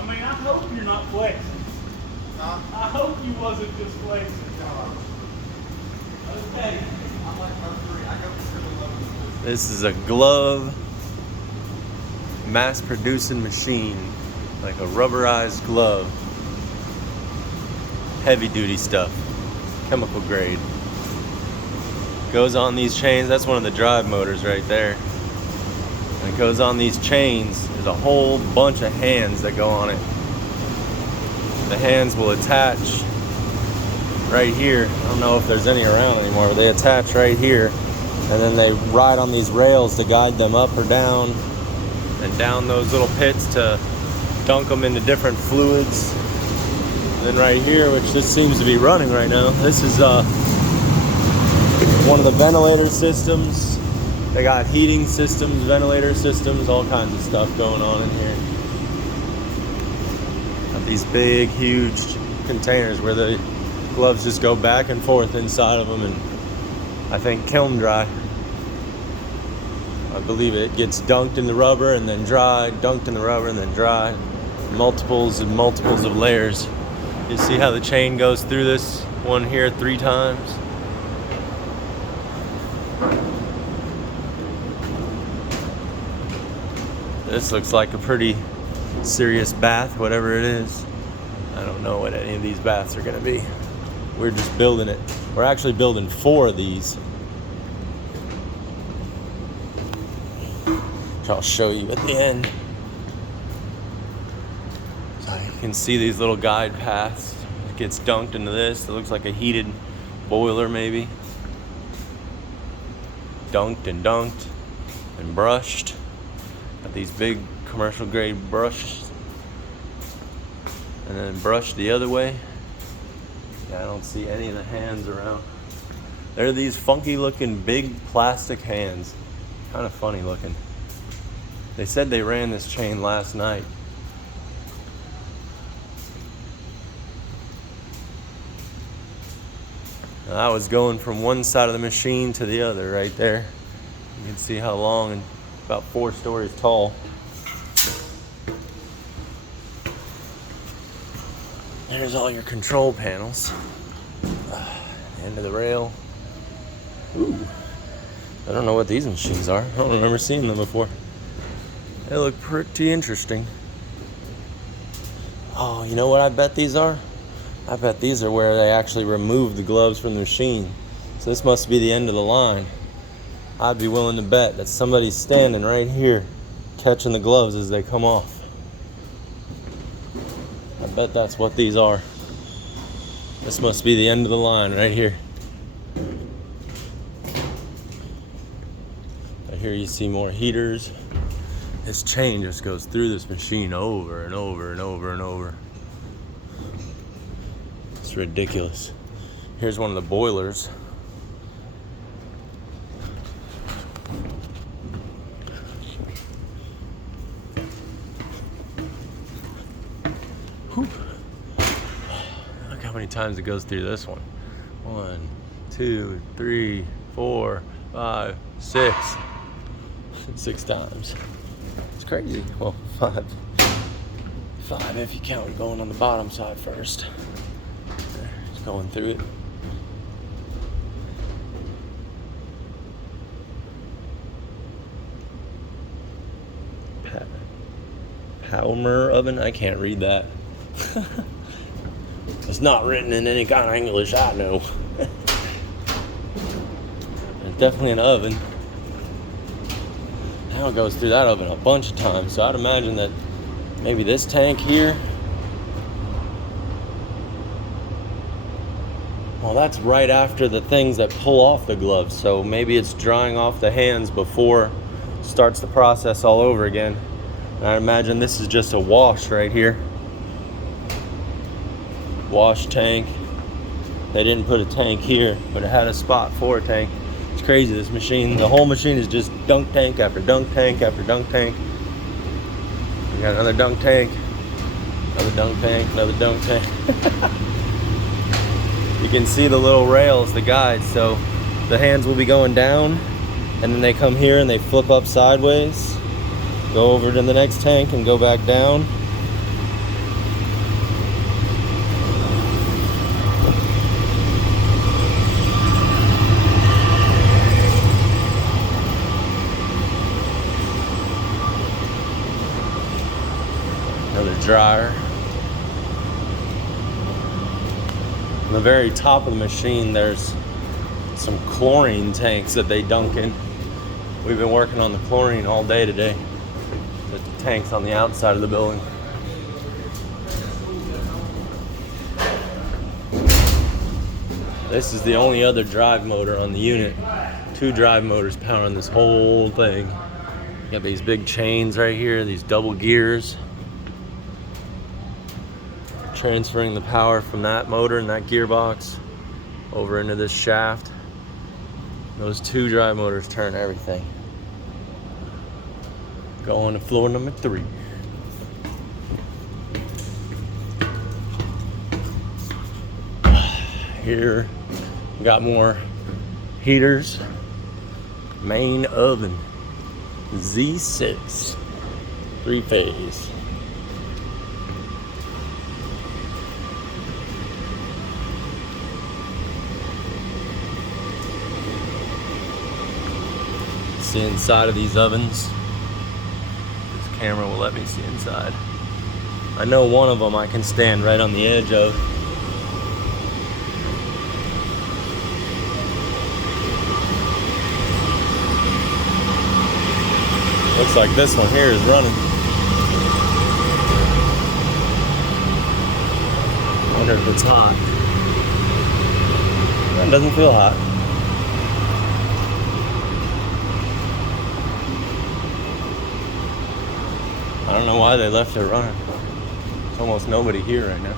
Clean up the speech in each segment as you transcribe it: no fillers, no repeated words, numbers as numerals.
I mean, I hope you're not flexing. I hope you wasn't just flexing. Okay. I'm like Mercury. I go for the levels. This is a glove mass producing machine, like a rubberized glove. Heavy duty stuff, chemical grade. Goes on these chains. That's one of the drive motors right there. And it goes on these chains. There's a whole bunch of hands that go on it. The hands will attach right here. I don't know if there's any around anymore, but they attach right here. And then they ride on these rails to guide them up or down, and down those little pits to dunk them into different fluids. And then right here, which this seems to be running right now, this is one of the ventilator systems. They got heating systems, ventilator systems, all kinds of stuff going on in here. Got these big, huge containers where the gloves just go back and forth inside of them, and I think kiln dry. I believe it gets dunked in the rubber and then dry, dunked in the rubber and then dry. Multiples and multiples of layers. You see how the chain goes through this one here 3 times? This looks like a pretty serious bath, whatever it is. I don't know what any of these baths are gonna be. We're just building it. We're actually building 4 of these, which I'll show you at the end. So you can see these little guide paths. It gets dunked into this. It looks like a heated boiler maybe. Dunked and brushed. Got these big commercial grade brushes. And then brushed the other way. Yeah, I don't see any of the hands around. They're these funky looking big plastic hands. Kind of funny looking. They said they ran this chain last night. Now that was going from one side of the machine to the other right there. You can see how long, and about 4 stories tall. There's all your control panels. End of the rail. Ooh. I don't know what these machines are. I don't remember seeing them before. They look pretty interesting. Oh, you know what I bet these are? I bet these are where they actually remove the gloves from the machine. So this must be the end of the line. I'd be willing to bet that somebody's standing right here catching the gloves as they come off. I bet that's what these are. This must be the end of the line right here. Here you see more heaters. This chain just goes through this machine over and over and over and over. It's ridiculous. Here's one of the boilers. Whew. Look how many times it goes through this one. 1, 2, 3, 4, 5, 6. 6 times. It's crazy. Well, 5. 5 if you count going on the bottom side first. It's going through it. Palmer oven? I can't read that. It's not written in any kind of English I know. It's definitely an oven. Now it goes through that oven a bunch of times, so I'd imagine that maybe this tank here. Well, that's right after the things that pull off the gloves, so maybe it's drying off the hands before it starts the process all over again. And I imagine this is just a wash right here. Wash tank. They didn't put a tank here, but it had a spot for a tank. It's crazy, this machine. The whole machine is just dunk tank after dunk tank after dunk tank. We got another dunk tank, another dunk tank, another dunk tank. You can see the little rails, the guides. So the hands will be going down, and then they come here and they flip up sideways, go over to the next tank and go back down. Another dryer. On the very top of the machine, there's some chlorine tanks that they dunk in. We've been working on the chlorine all day today. The tanks on the outside of the building. This is the only other drive motor on the unit. 2 drive motors powering this whole thing. You got these big chains right here, these double gears. Transferring the power from that motor and that gearbox over into this shaft. Those 2 drive motors turn everything. Going to floor number 3. Here, we got more heaters. Main oven, Z6, 3-phase. See inside of these ovens. This camera will let me see inside. I know one of them I can stand right on the edge of. Looks like this one here is running. I wonder if it's hot. It doesn't feel hot. I don't know why they left it running. There's almost nobody here right now.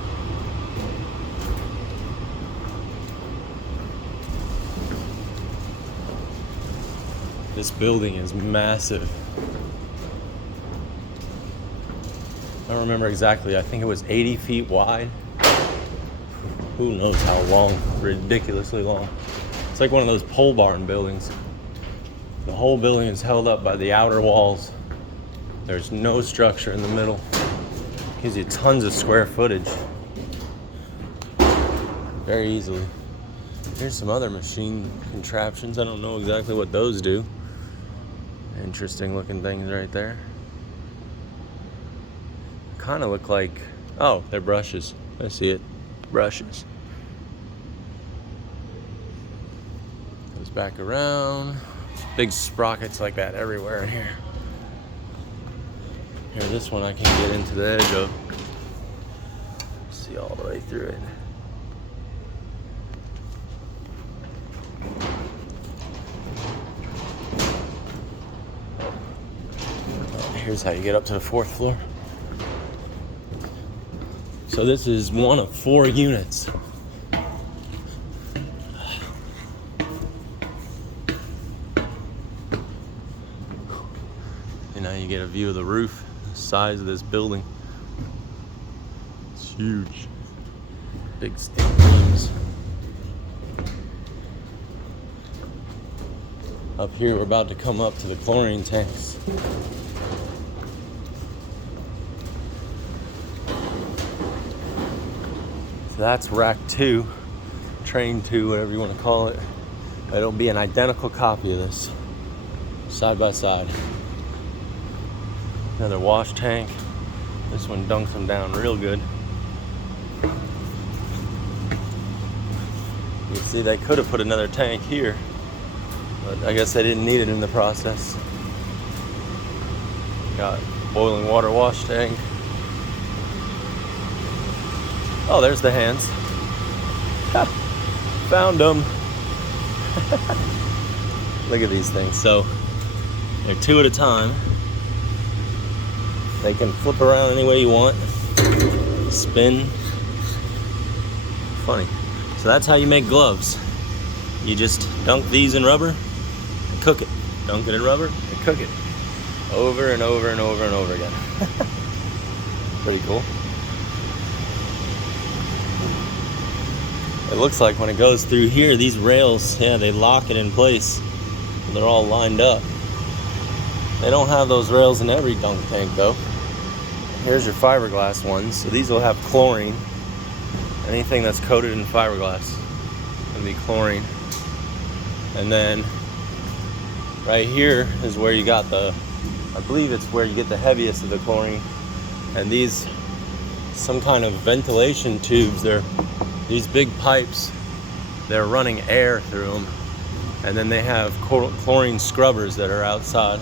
This building is massive. I don't remember exactly. I think it was 80 feet wide. Who knows how long? Ridiculously long. It's like one of those pole barn buildings. The whole building is held up by the outer walls. There's no structure in the middle. Gives you tons of square footage. Very easily. Here's some other machine contraptions. I don't know exactly what those do. Interesting looking things right there. Kind of look like, oh, they're brushes. I see it. Brushes. Goes back around. Big sprockets like that everywhere in here. Here, this one I can get into the edge of. See all the way through it. Here's how you get up to the 4th floor. So this is one of 4 units. And now you get a view of the roof, the size of this building. It's huge. Big steel beams. Up here we're about to come up to the chlorine tanks. So that's rack 2, train 2, whatever you want to call it. It'll be an identical copy of this, side by side. Another wash tank. This one dunks them down real good. You see, they could have put another tank here, but I guess they didn't need it in the process. Got boiling water wash tank. Oh, there's the hands. Ha, found them. Look at these things. So they're 2 at a time. They can flip around any way you want. Spin. Funny. So that's how you make gloves. You just dunk these in rubber and cook it. Dunk it in rubber and cook it. Over and over and over and over again. Pretty cool. It looks like when it goes through here, these rails, yeah, they lock it in place. They're all lined up. They don't have those rails in every dunk tank though. Here's your fiberglass ones. So these will have chlorine. Anything that's coated in fiberglass will be chlorine. And then right here is where you got the, I believe it's where you get the heaviest of the chlorine. And these some kind of ventilation tubes. They're these big pipes. They're running air through them. And then they have chlorine scrubbers that are outside.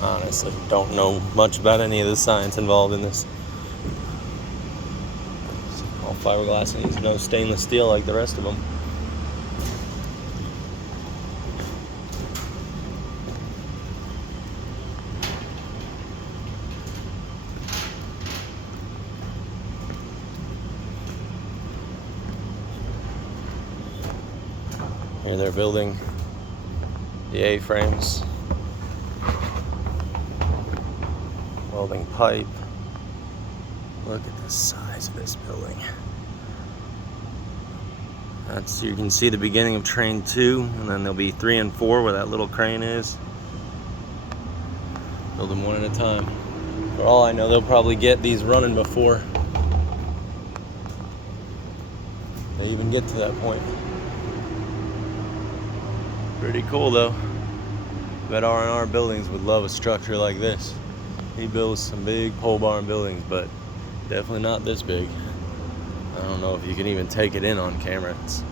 Honestly, don't know much about any of the science involved in this. All fiberglass needs no stainless steel like the rest of them. Here they're building the A-frames. Welding pipe. Look at the size of this building. You can see the beginning of train 2, and then there'll be 3 and 4 where that little crane is. Build them one at a time. For all I know, they'll probably get these running before they even get to that point. Pretty cool though. Bet R&R Buildings would love a structure like this. He builds some big pole barn buildings, but definitely not this big. I don't know if you can even take it in on camera. It's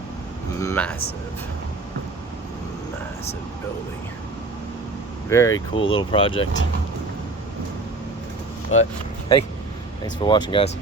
massive. Massive building. Very cool little project. But hey, thanks for watching, guys.